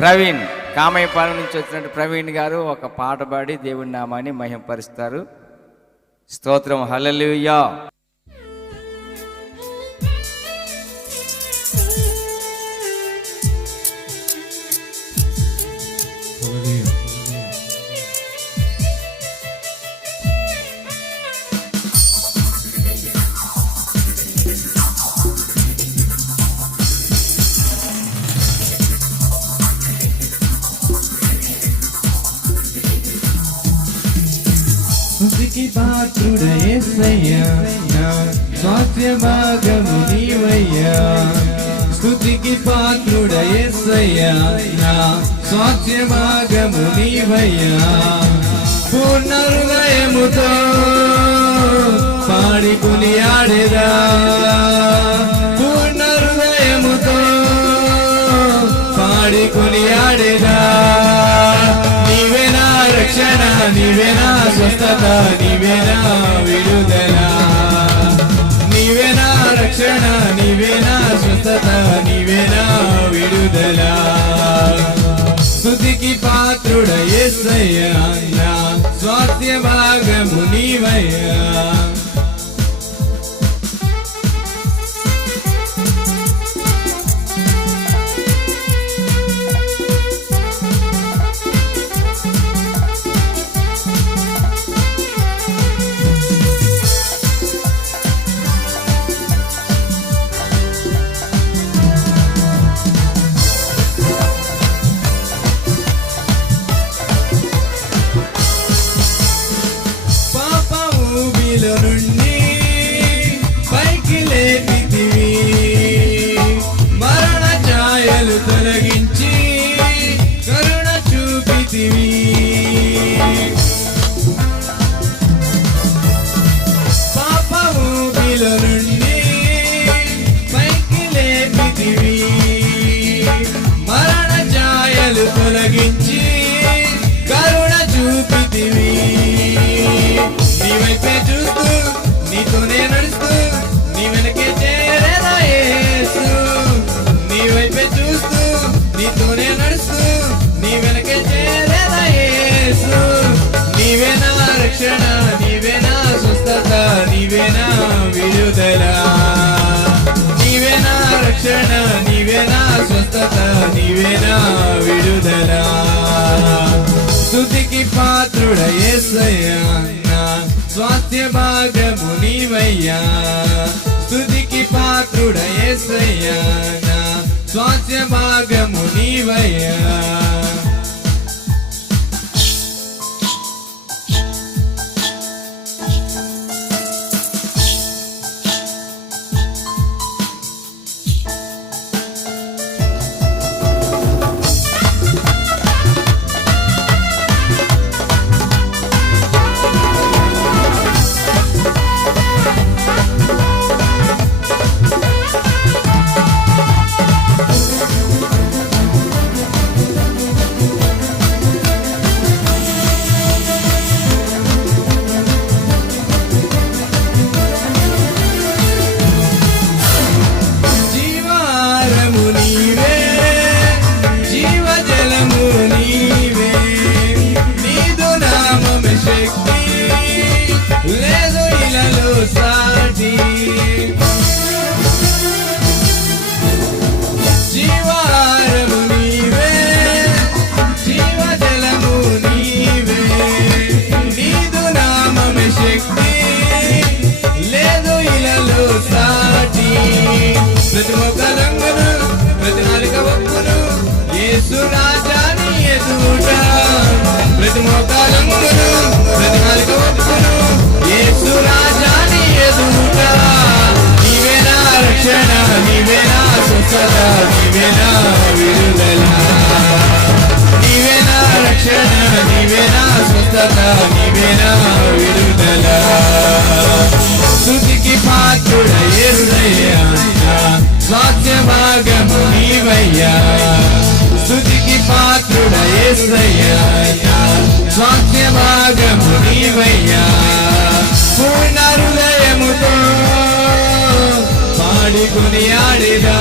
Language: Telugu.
ప్రవీణ్ కామయ్యపాలెం నుంచి వచ్చినట్టు ప్రవీణ్ గారు ఒక పాట పాడి దేవుని నామాన్ని మహిమపరుస్తారు. స్తోత్రం, హల్లెలూయా. స్తుతికి పాత్రుడ యేసయ్యా, నా స్వాస్థ్య భాగము నీవయ్యా. స్తుతికి పాత్రుడ యేసయ్యా, నా స్వాస్థ్య భాగము నీవయ్యా. పూర్ణ హృదయముతో పాడి కొనియాడెదా, పూర్ణ హృదయముతో పాడి కొనియాడెదా. నీవేనా రక్షణ, నీవేనా స్వస్థత, నీవేనా విడుదల. నీవేనా రక్షణ, నీవేనా స్వస్థత, నీవేనా విడుదల. స్తుతికి పాత్రుడ యేసయ్యా, నా స్వాస్థ్య భాగము నీవయ్యా. నుండి పైకి లేపితివి, మరణ ఛాయలు తొలగించి కరుణ చూపితివి. పాప ఊబిలో నుండి పైకి లేపితివి, మరణ ఛాయలు తొలగించి కరుణ చూపితివి. నీవైపే చూస్తూ నీతోనే నడుస్తూ నీ వెనకే చేరేదా యేసు. నీవైపే చూస్తూ నీతోనే నడుస్తూ నీ వెనకే చేరేదా యేసు. నీవేనా రక్షణ, నీవేనా స్వస్థత, నీవేనా విడుదల. నీవేనా రక్షణ, నీవేనా స్వస్థత, నీవేనా విడుదల. స్తుతికి పాత్రుడ యేసయ్యా, నా స్వాస్థ్య భాగము నీవయ్యా. స్తుతికి పాత్రుడ యేసయ్యా, నా స్వాస్థ్య భాగము నీవయ్యా. లేదు ఇలలో సాటి, జీవారము నీవే, జీవజలము నీవే. నీదు నామమే శక్తి, లేదు ఇలలో సాటి. ప్రతి మొక్క రంగును, ప్రతి నాలుక ఒప్పును యేసు రాజాని ఎదుట. ప్రతి మొక్క రంగును, ప్రతి నాలుక ఒప్పును యేసు రాజాని ఎదుట. నీవేనా రక్షణ, నీవేనా స్వస్థత, నీవేనా విడుదల. నీవేనా రక్షణ, నీవేనా స్వస్థత, నీవేనా విడుదల. స్తుతికి పాత్రుడ యేసయ్యా, స్వాస్థ్య భాగము నీవయ్యా. స్తుతికి పాత్రుడ యేసయ్యా, స్వాస్థ్య భాగము నీవయ్యా. పూర్ణ హృదయముతో పాడి కొనియాడెదా,